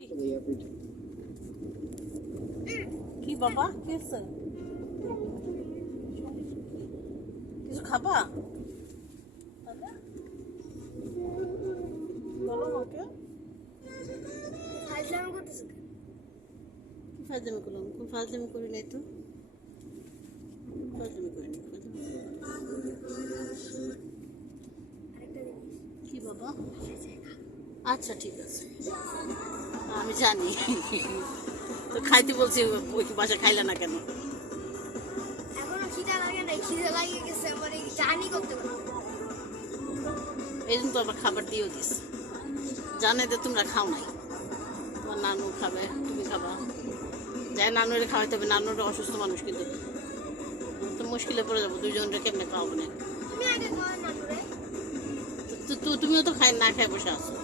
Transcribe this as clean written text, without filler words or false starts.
কি বাবা কি হচ্ছে? কিছু খাবা? বলো আমাকে। কি ফাজলামি করলাম? কোন ফাজলামি করি নাই তো? ফাজলামি করিনি। কি বাবা? আচ্ছা ঠিক আছে, আমি জানি। তো খাইতে বলছি, ওই বাসা খাইলে না কেন? এখনো খিদা লাগে নাই, খিদা লাগিয়ে গেছে আমার, এই জানি করতে পারবো। এই জন্য তো আবার খাবার দিয়েও দিস, জানে যে তোমরা খাও নাই। তোমার নানু খাবে, তুমি খাবা, যাই নানুরে খাওয়াইতে হবে। নানুরা অসুস্থ মানুষ, কিন্তু তো মুশকিলে পড়ে যাবো, দুইজনটা কেমনে খাওয়াবো না? তুমি আগে খাওয়া না রে। তুমিও তো খাই না খাই বসে আসো।